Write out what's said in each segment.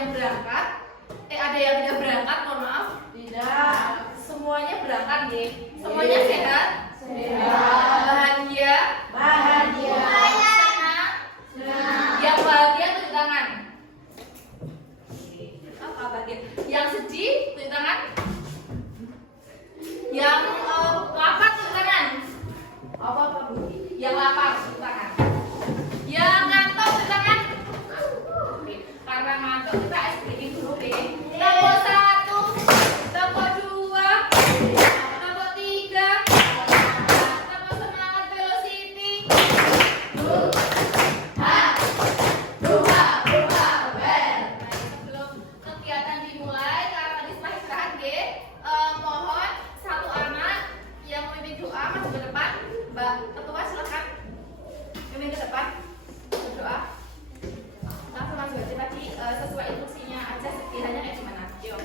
yang berangkat, ada yang tidak berangkat, mohon maaf. Tidak. Semuanya berangkat nih. Semuanya sehat? Sehat. Bahagia? Bahagia. Senang? Senang. Yang bahagia tunjuk tangan. Apa bahagia? Yang sedih tunjuk tangan. Yang lapar tunjuk tangan. Apa Bu? Yang lapar tunjuk tangan. Yang ngantuk tunjuk tangan. Oke, karena ngantuk kita ice breaking dulu deh. Tempo 1, tempo 2, tempo 3, tempo semangat velocity. Sebelum kegiatan dimulai, karena tadi setelah istirahat nggih, mohon satu anak yang memimpin doa maju ke depan. Mbak Ketua silakan memimpin ke depan berdoa. Langsung maju aja tadi sesuai instruksinya aja sekiranya kayak gimana. Yuk.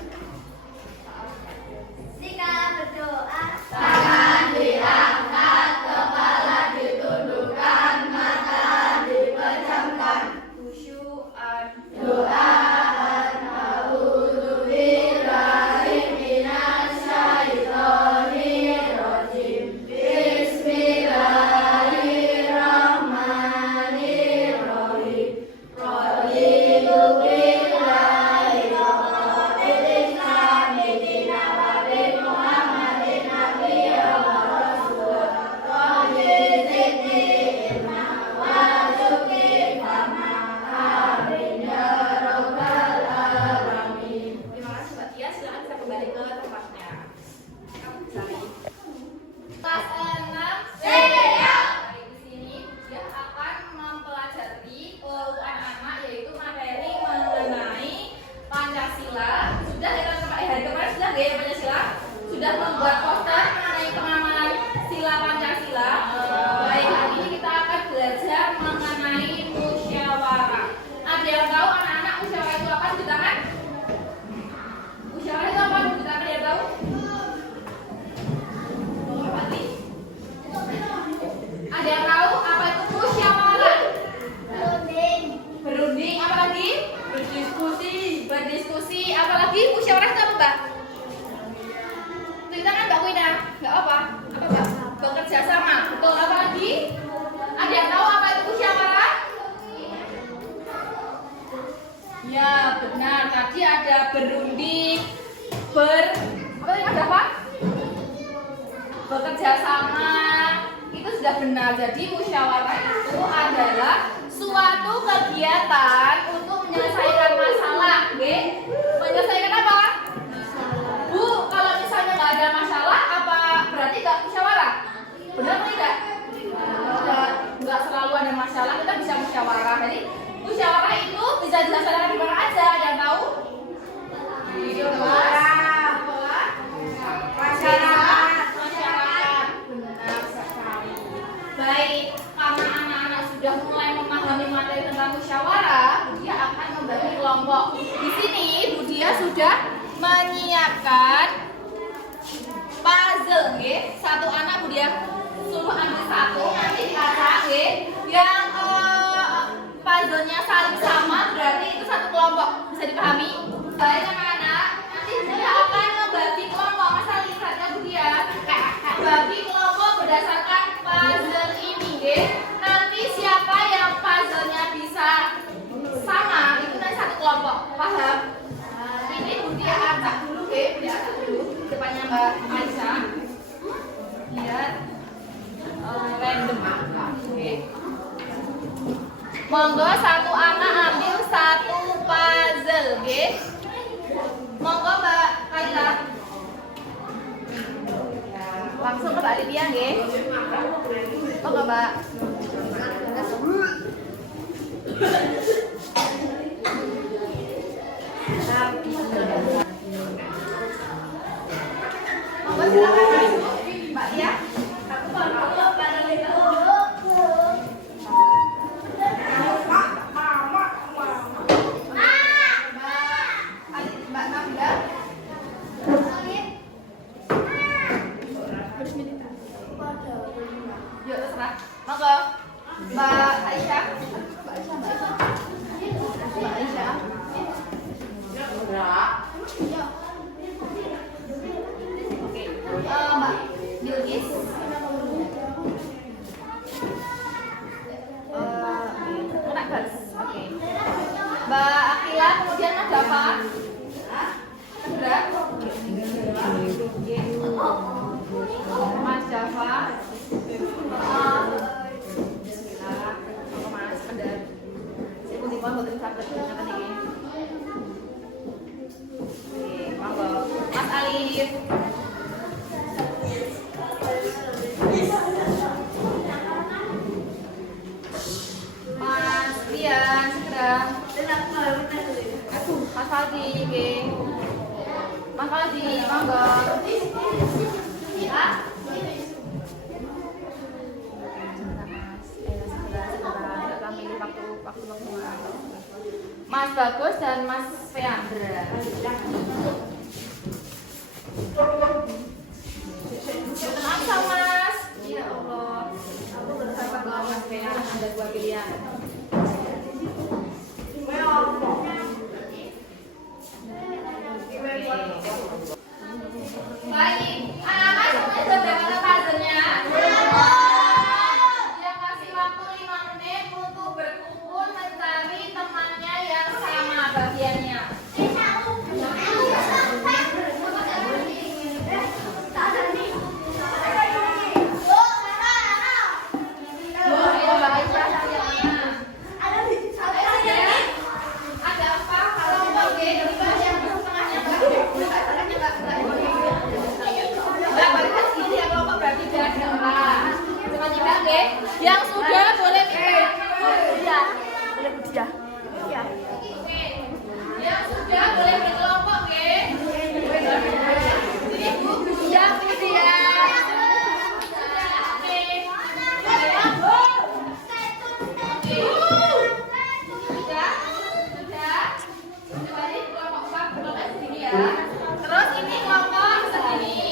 Jika berdoa, Tangan diangkat, kepala ditundukkan, mata dipejamkan. Khusyuan. Doaan a'udzubillahi minasyaitonirrajim. Bismillahirrahmanirrahim. Raditu billahi rabbil islami dinan wa bi Muhammadin nabiyyan wa rasulan. Raditu ilma wa syukri fama amin ya rabbal alamin. Terima kasih Mbak Tia, silakan bisa kembali ke tempatnya. Cari. Kelas 6 Siap. Dari di sini dia akan mempelajari anak-anak yaitu materi mengenai Pancasila. Sudah ya hari kemarin sudah nggak ya Pancasila? Sudah membuat poster mengenai pengamalan sila Pancasila. Baik, hari ini kita akan belajar mengenai musyawarah. Ada yang tahu anak-anak musyawarah itu apa? Tunjuk tangan. Musyawarah itu apa? Tunjuk tangan, ada yang tahu? Apa sih? Ada yang tahu apa itu musyawarah? Berunding, apa lagi? Berdiskusi, apa lagi? Musyawarah itu apa, Mbak? Tunjuk tangan Mbak Wina. Enggak apa? Apa, Mbak? Bekerja sama. Betul, apa lagi? Ada yang tahu apa itu musyawarah? Ya, benar. Tadi ada berunding, apa tadi ada apa? Bekerja sama. Itu sudah benar. Jadi musyawarah itu adalah suatu kegiatan untuk menyelesaikan masalah, nggih. Menyelesaikan apa? Bu, kalau misalnya nggak ada masalah, apa berarti nggak musyawarah? Benar atau tidak? Nggak selalu ada masalah, kita bisa musyawarah. Jadi musyawarah itu bisa dilaksanakan di mana aja. Ada yang tahu? Di kelas, sekolah, masyarakat. Benar sekali. Baik, karena anak-anak sudah mulai memahami materi tentang musyawarah, Budia akan membagi kelompok. Di sini Budia sudah menyiapkan puzzle, nggih. Satu anak Budia suruh ambil satu, nanti dibaca, nggih. Yang puzzle-nya saling sama berarti itu satu kelompok. Bisa dipahami? Baik anak-anak, nanti Budia akan membagi kelompok. Masa lihatnya Budia bagi kelompok berdasarkan puzzle ini, nggih. Nanti siapa yang puzzle-nya bisa sama itu nanti satu kelompok. Paham? Ini Budia acak dulu, nggih. Budia acak dulu depannya Mbak Aisyah. Lihat random, nggih. Monggo satu anak ambil satu puzzle, nggih. Monggo Mbak Kaila. Langsung ke Mbak Lydia, nggih. Monggo Mbak. Monggo silakan Mbak Tia. Aku mau pada Mbak Nabila. Yuk terserah. Monggo. Mbak Aisyah. Mbak Aisyah. gerak. Oke, Mbak Bilgis. Oke. Mbak Akila, kemudian Mas Java. Gerak. Mas Java. Bismillah. Mas Pendar. Saya pun dipon boten saged ngaten iki. Oke, monggo. Mas Alif. Mas Rian, segera. Mas Aldi, oke. Mas Aldi, monggo. Ya. Mas Bagus dan Mas Feandra. Maaf sama Mas. Ya Allah. Aku berharap bahwa Mas Feandra ada dua pilihan. Baik, anak-anak semuanya sudah dapat puzzle-nya. Dia kasih waktu 5 menit untuk berkumpul mencari temannya yang sama bagiannya. Ada apa? Kalau mau yang tengahnya Mbak, barisan sini yang kelompok berarti sudah ada 4. Cuma 3, oke? Yang sudah boleh pindah. Ya, boleh pindah. Ya. Oke. Yang sudah boleh berkelompok, oke? Ini Bu, yang pindah. Oke. Sudah. Coba ini kelompok 4 berkelompok segini ya. Terus ini kelompok segini.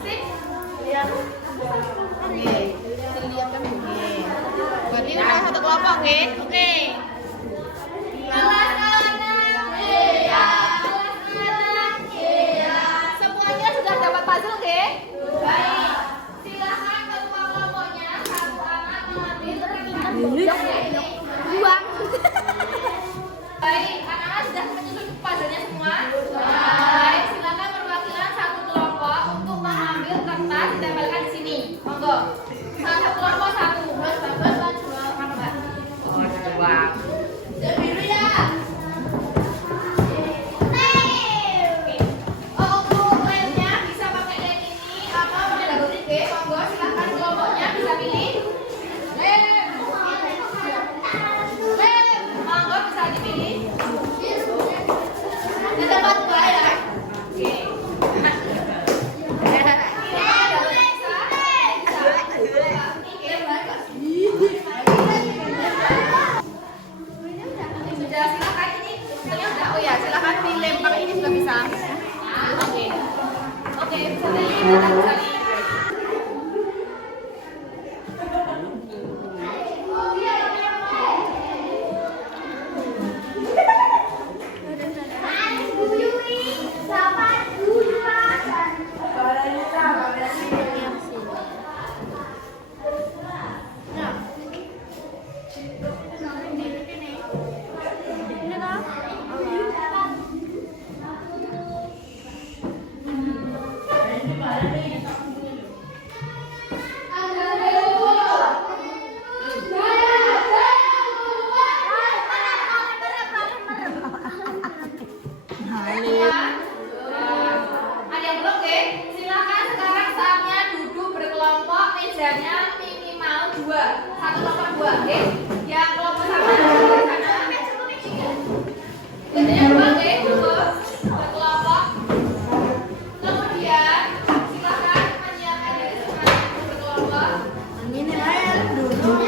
Sip. Lihat. Oke. Lihat kan begini. Berarti udah satu kelompok, oke? Oke. Semuanya sudah dapat puzzle, oke? Baik. Silakan ketua kelompoknya satu anak mengambil uang. Baik, anak-anak sudah menyusun puzzle-nya semua? Baik, silakan perwakilan satu kelompok untuk mengambil kertas ditempelkan di sini. Monggo. Satu kelompok satu. Mas Bagus, Mas Jual, mana Mbak? Oh, dua. Biru ya. Oh, untuk lemnya bisa pakai lem ini atau pakai dagu tiga. Monggo, silakan kelompoknya bisa pilih. Lem. Monggo bisa dipilih. Ada 4 buah ya. Oke. Sudah, silakan ini. Udah, oh ya, silakan pilih pakai ini sudah bisa. Oke. Oke, bisa sekali. Ada yang belum, oke? Silakan sekarang saatnya duduk berkelompok, mejanya minimal 2. Satu kelompok 2, oke? Yang kelompok sama di sana. Mejanya 2, oke? Duduk berkelompok. Kemudian silakan menyiapkan diri semuanya untuk berkelompok. Ini aja duduk.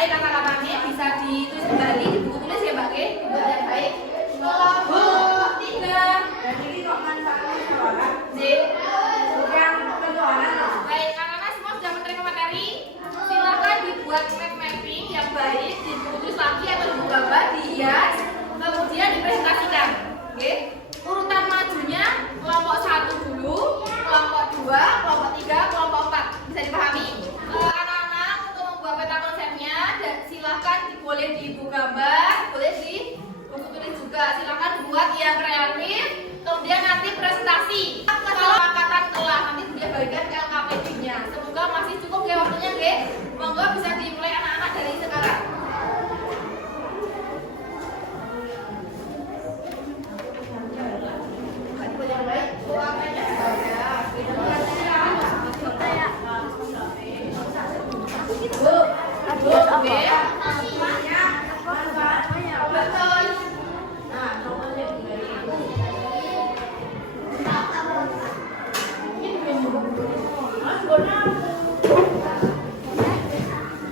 baik kata-katanya bisa ditulis kembali di buku tulis ya Mbak Ge, buat yang baik. Kelompok 3. Baik, anak-anak semua sudah menerima materi. Silakan dibuat mind mapping yang baik, di buku tulis lagi atau di buku gambar, dihias, kemudian dipresentasikan. Oke? Urutan majunya kelompok 1 dulu, kelompok 2, kelompok 3, kelompok 4. Bisa dipahami? Anak-anak untuk membuat peta konsepnya, dan silakan boleh di buku gambar, boleh di buku tulis juga. Silakan buat yang kreatif, kemudian nanti presentasi. Kesepakatan kelas nanti dia bagikan ke LKPD-nya. Semoga masih cukup ya waktunya, Ge. Monggo bisa dimulai anak-anak dari sekarang.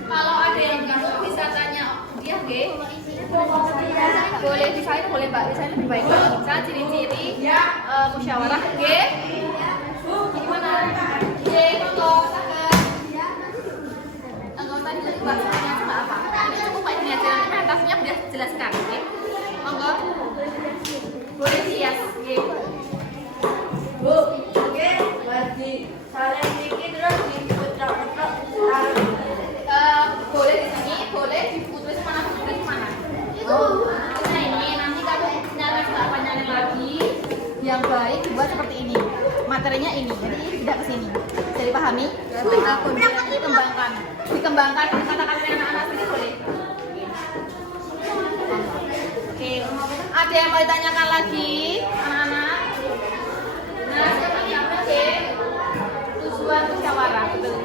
Kalau ada yang bingung bisa tanya dia, Ge. Boleh desain, boleh Mbak. Desain lebih baik lagi. Misalnya ciri-ciri musyawarah, Ge. Gimana? Ge, monggo. Anggota di Mbak tanya sama apa? Ini cukup Pak ini aja. Nanti atasnya udah jelaskan, Ge. Monggo. Boleh hias, Ge. Bu, oke, berarti saling dikit terus diputar-putar. Boleh di sini, boleh di buku tulis mana, buku tulis mana. Nah ini nanti kamu nyalin lagi yang baik dibuat seperti ini. Materinya ini, jadi tidak ke sini. Bisa dipahami? Kemudian dikembangkan kata-kata anak-anak sendiri boleh. Oke, ada yang mau ditanyakan lagi, anak-anak? Nah, seperti apa sih tujuan musyawarah? Betul.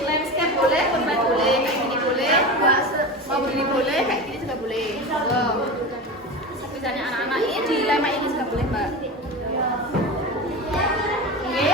Landscape boleh, portrait boleh, kayak gini boleh, mau begini boleh, kayak gini juga boleh. Misalnya anak-anak ini di lema ini juga boleh, Mbak. Oke?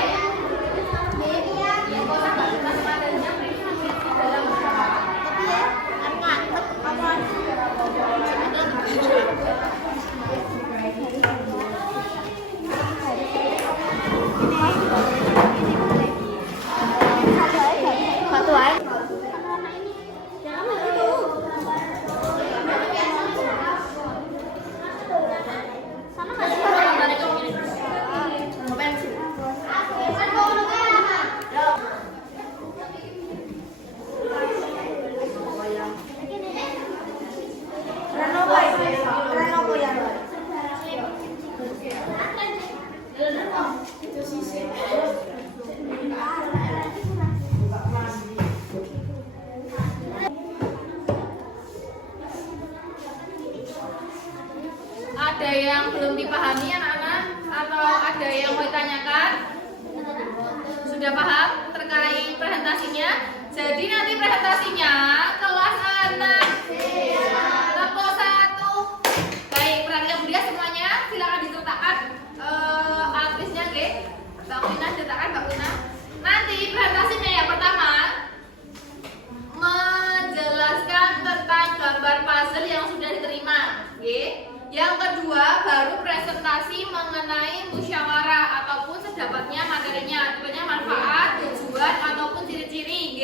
Ada yang belum dipahami anak-anak? Atau ada yang mau ditanyakan? Sudah paham terkait presentasinya? Jadi nanti presentasinya kelas anak kelompok 1. Baik, perhatikan Bunda semuanya. Silakan diceritakan artisnya, Ge. Mbak Wina, ceritakan Mbak Wina. Nanti presentasinya yang pertama menjelaskan tentang gambar puzzle yang sudah diterima, Ge. Yang kedua baru presentasi mengenai musyawarah ataupun sedapatnya materinya, tentunya manfaat, tujuan ataupun ciri-ciri,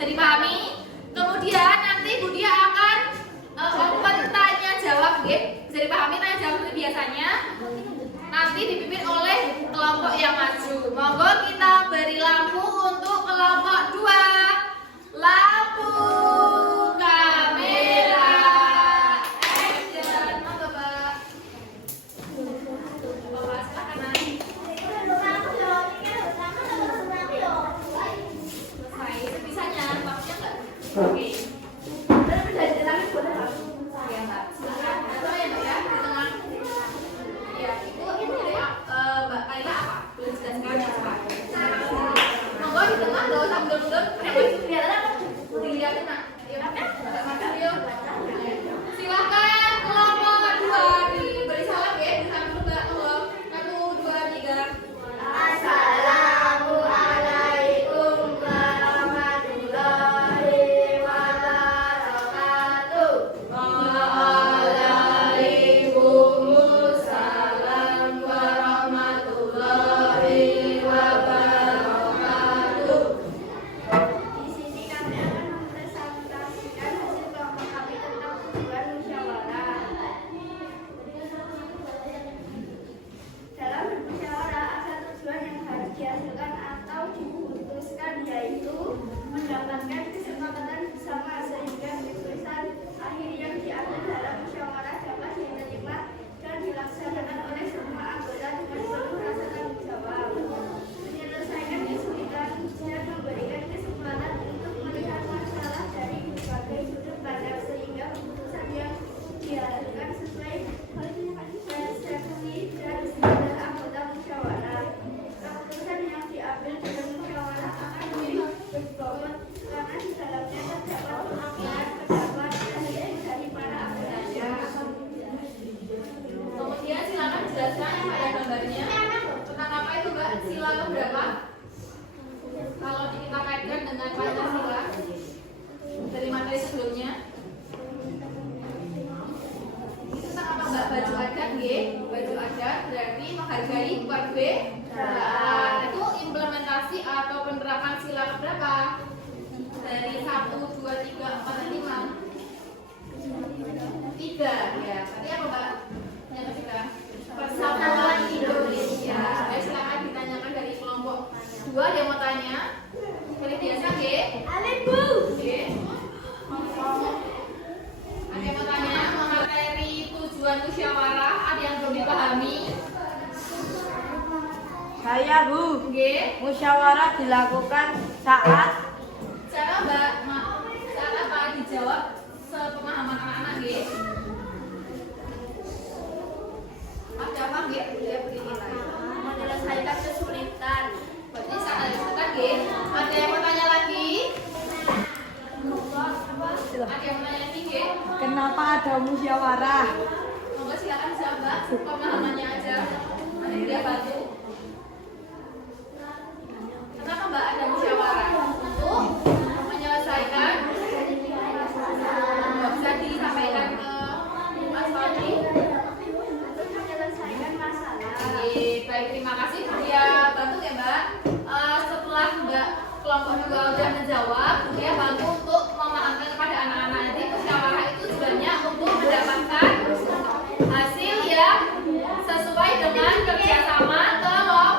dipahami. Kemudian nanti Budia akan open tanya jawab, bisa dipahami tanya jawab seperti biasanya. Nanti dipimpin oleh kelompok yang maju. Monggo kita Yang maju kelihatan apa? Dilihatin nak. Yuk, agak maju yuk. Silakan kelompok 2 diberi salam ya. Salam dulu Mbak. 1, 2, 3. Assalamualaikum warahmatullahi wabarakatuh. Waalaikumsalam warahmatullahi wabarakatuh. Di sini kami akan mempresentasikan hasil kelompok kami tentang tujuan musyawarah. Dalam bermusyawarah ada tujuan yang harus dihasilkan atau diputuskan, yaitu mendapatkan kesepakatan bersama sehingga keputusan akhir yang diambil dalam musyawarah dapat diterima dan dilaksanakan oleh semua anggota dengan penuh rasa tanggung jawab. Menyelesaikan kesulitan dan memberikan kesempatan untuk melihat masalah dari berbagai sudut pandang sehingga keputusan yang dihasilkan sesuai persepsi dan standar anggota musyawarah. Keputusan yang diambil dalam musyawarah akan berbobot karena di dalamnya terdapat pemikiran, pendapat, dan ide dari para anggotanya. Kemudian silakan jelaskan yang ada gambarnya tentang apa itu Mbak, sila keberapa? Kalau kita kaitkan dengan Pancasila dari materi sebelumnya, itu tentang apa Mbak? Baju adat, G. Baju adat berarti menghargai perbedaan. Itu implementasi atau penerapan sila keberapa? Dari 1, 2, 3, 4, dan 5. 3 ya. Tadi apa Mbak? Yang ketiga, Persatuan Indonesia. Ayo silakan ditanyakan dari kelompok 2. Ada yang mau tanya? Seperti biasa, G. G. Ada yang mau tanya mengenai tujuan musyawarah? Ada yang belum dipahami? Saya Bu, G. musyawarah dilakukan saat Cara Mbak, cara apa dijawab sepemahaman anak-anak, G? Ada apa, G? Lihat dinilai. menyelesaikan kesulitan. Berarti saat disebutkan, G. Ada yang mau tanya lagi? Ada yang mau tanya lagi, G? Kenapa ada musyawarah? Monggo silakan jawab, Mbak. Pemahamannya aja. Nanti dia bantu. Kenapa Mbak ada musyawarah? Untuk menyelesaikan. Bisa disampaikan ke Mas Fadli. Untuk menyelesaikan masalah. Oke, baik, terima kasih. Dia bantu ya Mbak. Setelah Mbak kelompok 2 sudah menjawab, dia bantu untuk memahamkan kepada anak-anak nanti musyawarah itu tujuannya untuk mendapatkan hasil yang sesuai dengan kerjasama kelompok.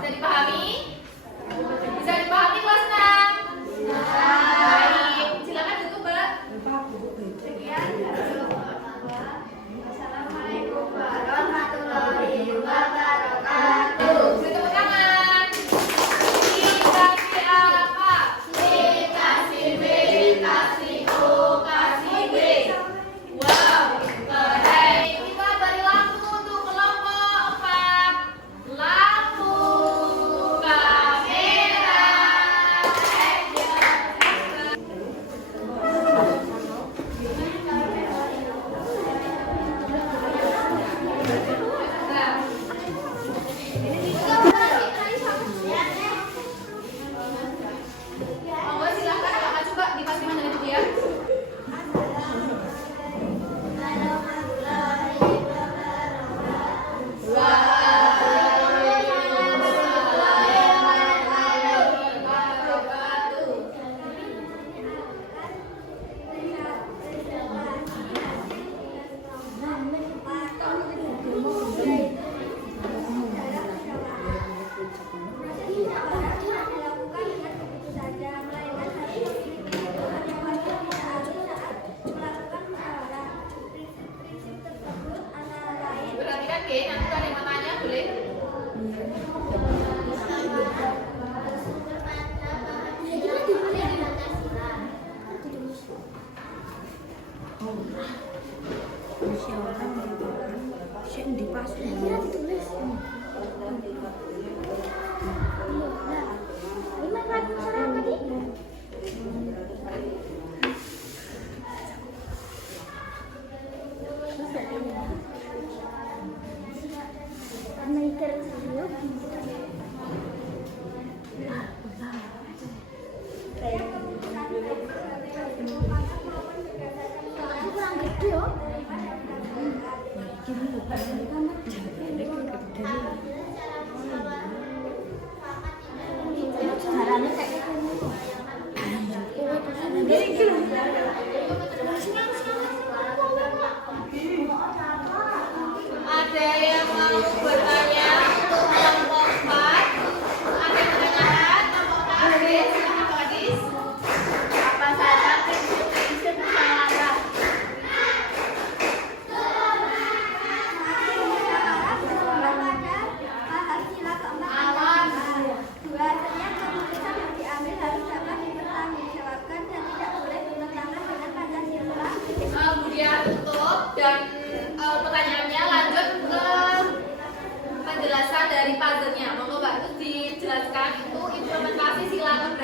Bisa dipahami? Bisa dipahami kelas 6? Baik, silakan duduk Mbak. Sekian dari kelompok 2. Assalamualaikum warahmatullahi wabarakatuh. Beri tepuk tangan. Dikasih apa? Dikasih B, kasih O, kasih B. Wow, keren. Kita beri lampu untuk kelompok 4. Lampu, kamera, action. Monggo silakan kakak coba dikasih mana itu dia. Perhatikan G, nanti ada yang mau tanya boleh. Sing dipasang. Iya ditulis.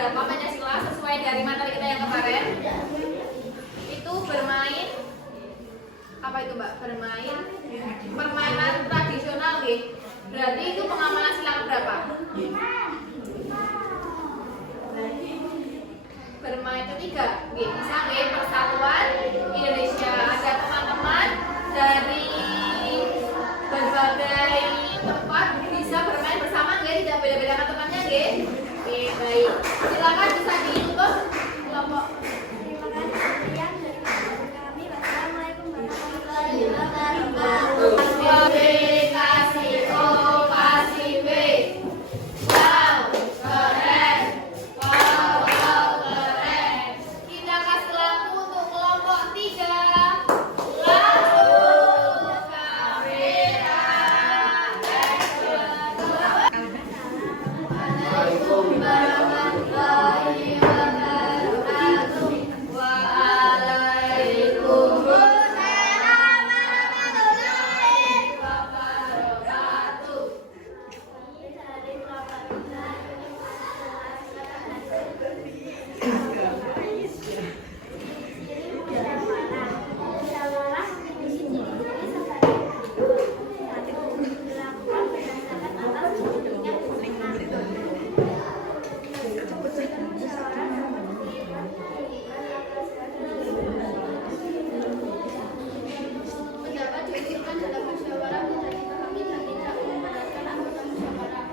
berapa Pancasila sesuai dari materi kita yang kemarin? Itu bermain apa itu Mbak? Bermain permainan tradisional nggih. Berarti itu pengamalan sila berapa? Bermain ketiga. Nggih, bisa nggih Persatuan Indonesia. Ada teman-teman dari berbagai tempat bisa bermain bersama nggih, tidak beda-beda temannya nggih. Oke, baik. Silakan bisa ditutup kelompok. Terima kasih sekian dari kami. Wassalamualaikum warahmatullahi wabarakatuh. Kita kasih lampu untuk kelompok 3. Pendapat diusulkan dalam musyawarah tidak dipahami dan tidak memberatkan anggota musyawarah.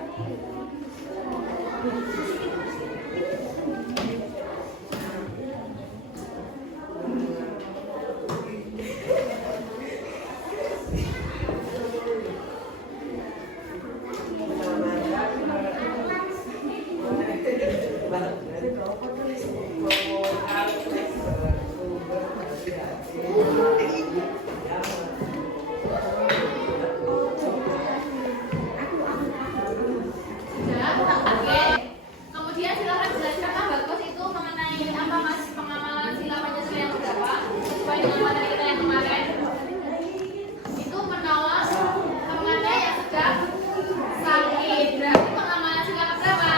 Oke. Kemudian silakan jelaskan Pak Bagus itu mengenai apa Mas pengamalan sila Pancasila yang berapa sesuai dengan materi kita yang kemarin. Itu menolong temannya yang sedang sakit. Berarti pengamalan sila berapa?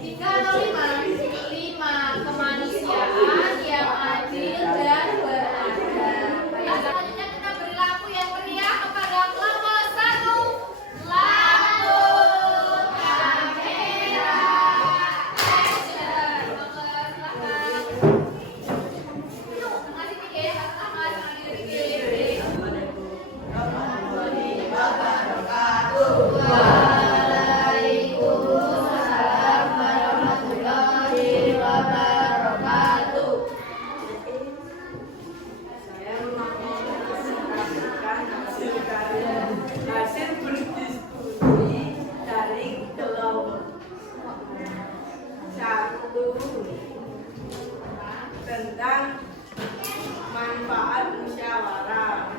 3 atau 5? 5. Kemanusiaan yang adil dan beradab. Baik, selanjutnya kita beri lampu yang meriah kepada kelompok 1. Lampu kamera action. Silakan. Masih pikir, sama pikir. Waalaikumsalam warahmatullahi wabarakatuh. Hasil berdiskusi dari kelompok 1 tentang manfaat musyawarah.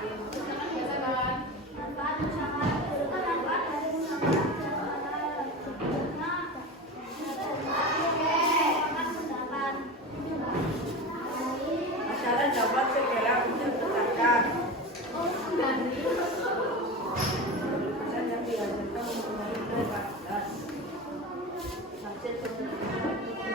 Manfaat musyawarah berupa manfaat dari musyawarah musyawarah. Pendapat. Masalah dapat segera diselesaikan. Dan yang dilanjutkan mengenai batas. Hasil keputusan yang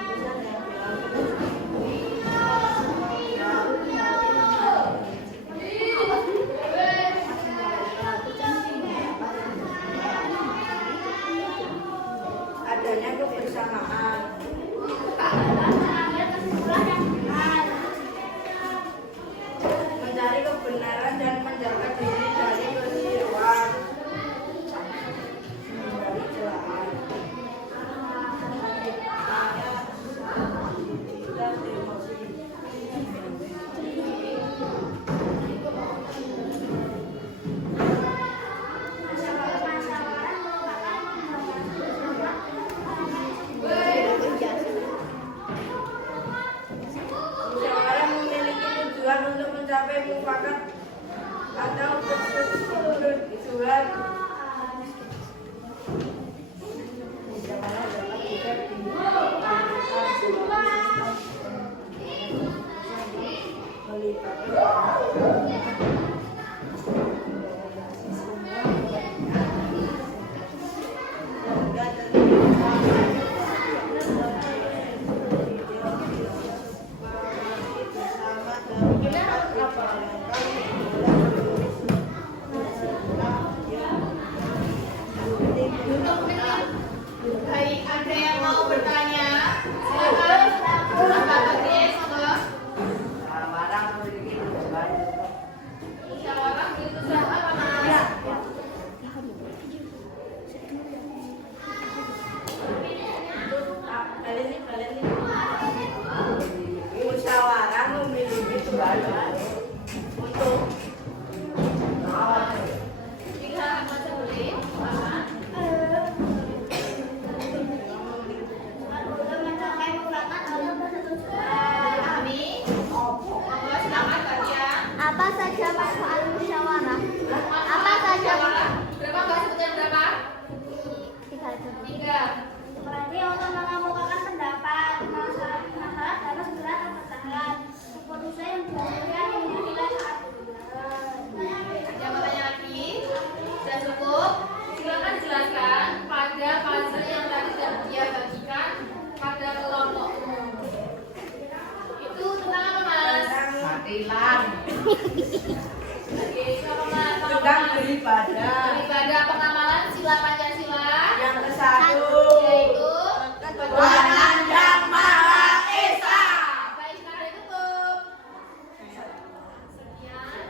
adanya kebersamaan. Mengambil kesimpulan yang benar. Mencari kebenaran dan menjaga diri dari keliruan. Menghindari celaan. Dan emosi. Musyawarah merupakan pembahasan bersama orang yang tahlilan. Oke, Sedang beribadah. beribadah pengamalan sila Pancasila Yang ke-1 yaitu Tuhan Yang Maha Esa. Baik, sekarang ditutup. Sekian.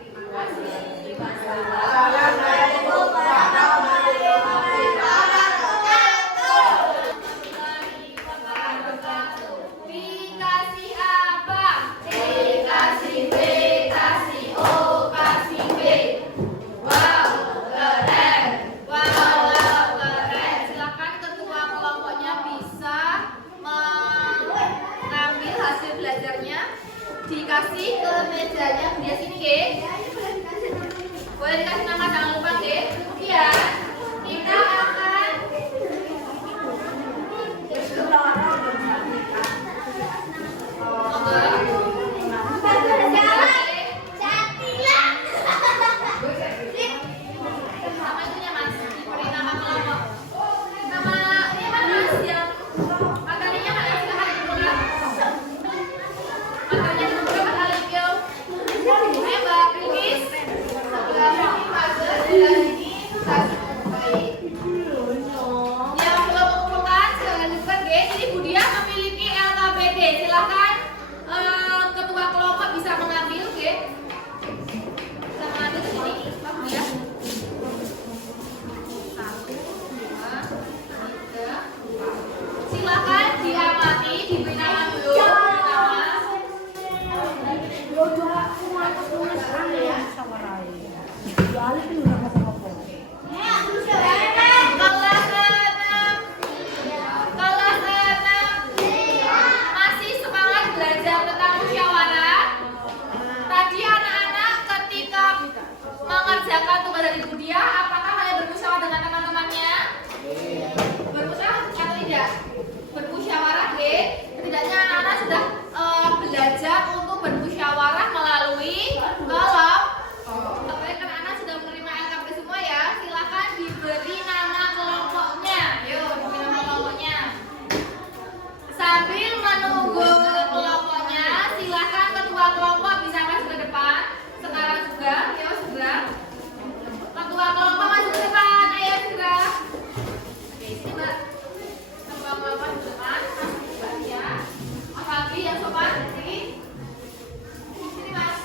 Terima kasih. Assalamualaikum warahmatullahi wabarakatuh. Dikasih apa? Dikasih B, kasih O, kasih B. Wow, keren. Wow, keren. Silakan ketua kelompoknya bisa mengambil hasil belajarnya, dikasih ke mejanya di sini, Ge. Boleh dikasih nama, jangan lupa, Ge. Kemudian kita akan nama itunya, Mas, diberi nama kelompok. Nama ini mana, Mas, yang materinya mana? Silahkan dibuka. Materinya dibuka, Mas Alif, yuk. Ayo, Mbak Bilkis. Sebelah sini, pagar, sebelah sini, kasih baik. Yang belum mengumpulkan, silahkan dibuka, G. Ini Budia memiliki LKPD. Silahkan ketua kelompok bisa mengambil, G. Bisa mengambil ke sini, Pak Budia. 1, 2, 3, 4. Silakan diamati, diberi nama dulu. Nama. Kelas 6. Kelas 6. Masih semangat belajar tentang musyawarah. Tadi anak-anak ketika mengerjakan tugas dari Budia, apakah kalian bermusyawarah dengan teman-temannya? Bermusyawarah atau tidak? Bermusyawarah, G. Setidaknya anak-anak sudah belajar untuk bermusyawarah melalui kelompok. Apalagi kan anak sudah menerima LKP semua ya. Silakan diberi nama kelompoknya. Yuk, diberi nama kelompoknya. Sambil menunggu kelompoknya, silakan ketua kelompok bisa masuk ke depan. Sekarang juga, ya segera. Ketua kelompok masuk ke depan, ayo segera. Oke, sini Mbak. Ketua kelompok di depan, masuk ke depan ya. Mas Alfi yang sopan, sini. Sini Mas.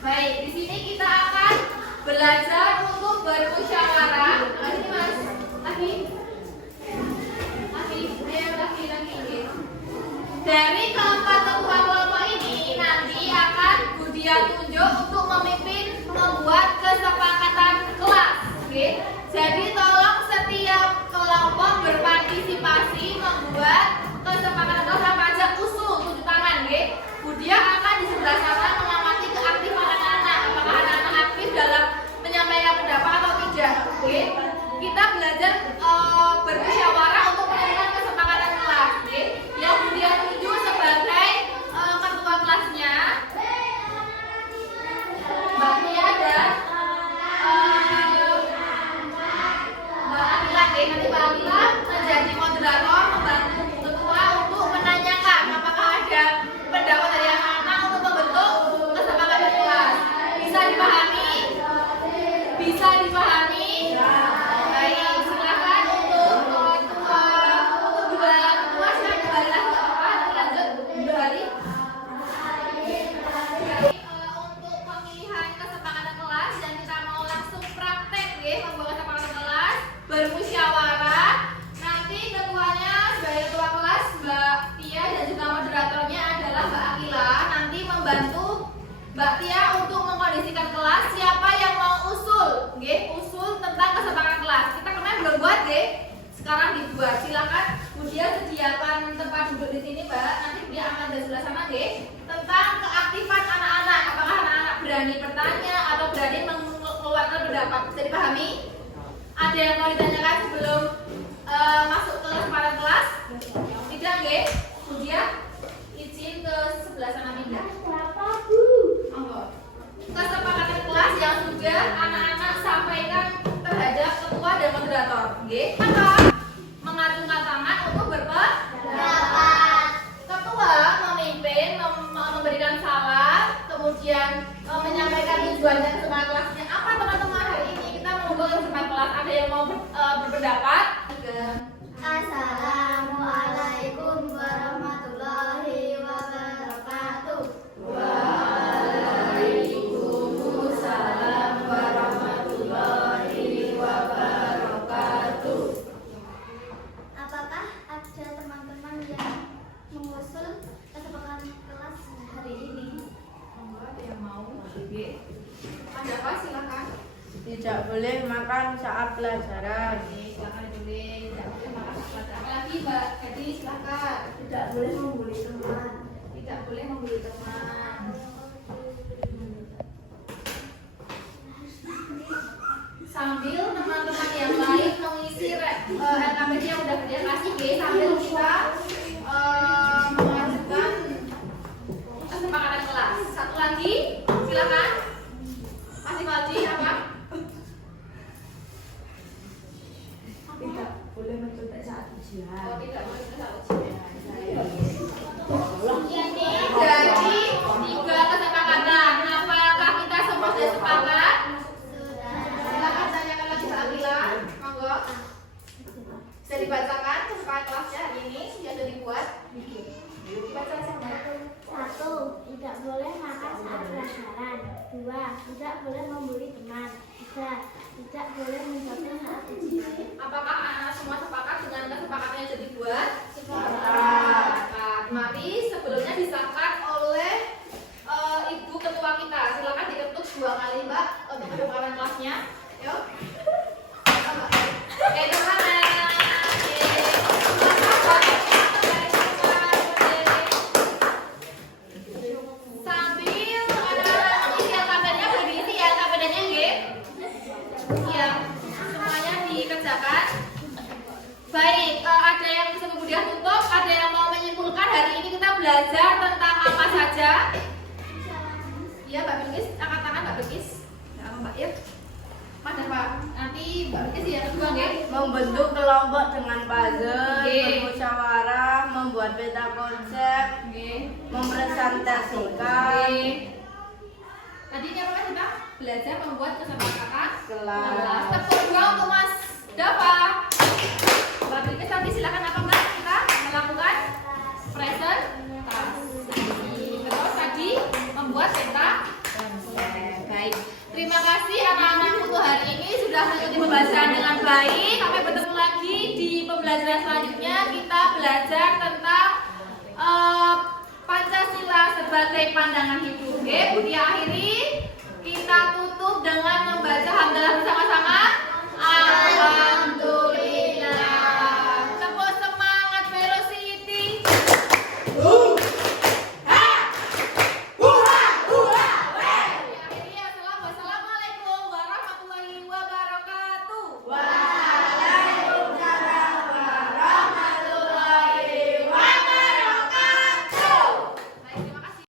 Baik, di sini kita akan belajar untuk bermusyawarah. Sini Mas, lagi. Lagi. Dari keempat ketua kelompok ini nanti akan Budia tunjuk untuk memimpin membuat kesepakatan kelas. Oke. Jadi tolong setiap kelompok berpartisipasi membuat kesepakatan kelas apa aja, usul tunjuk tangan, oke. Budia akan di sebelah sana mengamati keaktifan anak-anak. Apakah anak-anak aktif dalam menyampaikan pendapat atau tidak? Oke. Kita belajar bermusyawarah untuk menemukan kesepakatan kelas, oke. Yang Budia tunjuk sebagai ketua kelasnya Mbak Tia dan Mbak Akila, oke. Nanti Mbak Akila menjadi moderator membantu ketua untuk menanyakan apakah ada pendapat dari anak-anak untuk membentuk kesepakatan kelas. Bisa dipahami? Bisa dipahami? Baik, silakan untuk ketua, untuk dua ketua silakan kembali lagi ke apa? Nanti lanjut kembali. Jadi untuk pemilihan kesepakatan kelas dan kita mau langsung praktek ya, membuat kesepakatan kelas bermusyawarah. Nanti ketuanya sebagai ketua kelas Mbak Tia dan juga moderatornya adalah Mbak Akila. Nanti membantu Mbak Tia untuk mengkondisikan kelas. Siapa yang mau usul, usul tentang kesepakatan kelas. Kita kemarin belum buat, sekarang dibuat. Silakan Budia sediakan tempat duduk di sini, Mbak. Nanti dia akan dari sebelah sana, tentang keaktifan anak-anak. Apakah anak-anak berani bertanya atau berani mengeluarkan pendapat? Bisa dipahami? Ada yang mau ditanyakan sebelum masuk ke kesempatan kelas? Tidak, Budia izin ke sebelah sana pindah. Kesepakatan kelas yang sudah anak-anak sampaikan terhadap ketua dan moderator. Apa? Mengacungkan tangan untuk berpendapat. Ketua memimpin, memberikan salam, kemudian menyampaikan tujuannya ke semua kelasnya. Apa teman-teman hari ini kita membuka ke semua kelas? Ada yang mau berpendapat? Assalamualaikum warahmatullahi wabarakatuh. Waalaikumsalam warahmatullahi wabarakatuh. Apakah ada teman-teman yang mengusul kesepakatan kelas hari ini? Ada yang mau? Ada apa? Silakan. Tidak boleh makan saat pelajaran. Silakan boleh. Tidak boleh makan saat pelajaran. Lagi Mbak. Jadi silakan. Tidak boleh membuli teman. Tidak boleh membuli teman. Sambil teman-teman yang lain mengisi LKPD yang udah kalian kasih, sambil kita mengajukan kesepakatan kelas. Satu lagi, silakan. Masih Faldi apa? Tidak boleh mencontek saat ujian. Oh, tidak boleh saat ujian. Jadi tiga kesepakatan. Apakah kita semua sudah sepakat? Silakan tanyakan lagi Mbak Abila. Monggo. Bisa dibacakan kesepakatan kelasnya hari ini yang sudah dibuat. Baca saja. 1. Tidak boleh makan saat pelajaran. 2. Tidak boleh membuli teman. 3. Tidak boleh mencontek saat ujian. Apakah anak semua sepakat dengan kesepakatan yang sudah dibuat? Sepakat. Mari sebelumnya disahkan oleh Ibu Ketua kita. Silakan diketuk 2 kali Mbak untuk kesepakatan kelasnya. Yuk. Oke, teman-teman. Sambil anak-anak isi LKPD-nya boleh diisi ya LKPD-nya nggih? Iya, semuanya dikerjakan. Baik, ada yang bisa kemudian tutup, ada yang mau menyimpulkan hari ini kita belajar tentang apa saja? Iya, Mbak Bilkis, angkat tangan Mbak Bilkis. Ya, Mbak Yuk. Mas Pak, nanti Mbak Bilkis yang kedua nggih. Membentuk kelompok dengan puzzle, Oke. bermusyawarah, membuat peta konsep, Nggih. mempresentasikan Tadi ini apa Mas kita? Belajar membuat kesepakatan kelas. Tepuk dua untuk Mas Dava. Mbak Bilkis nanti silakan apa Mbak kita melakukan presentasi. Terus tadi membuat peta. Baik. Terima kasih anak-anak untuk hari ini sudah mengikuti pembelajaran dengan baik. Sampai bertemu lagi di pembelajaran selanjutnya. Kita belajar tentang Pancasila sebagai pandangan hidup. Oke, Budi akhiri. Kita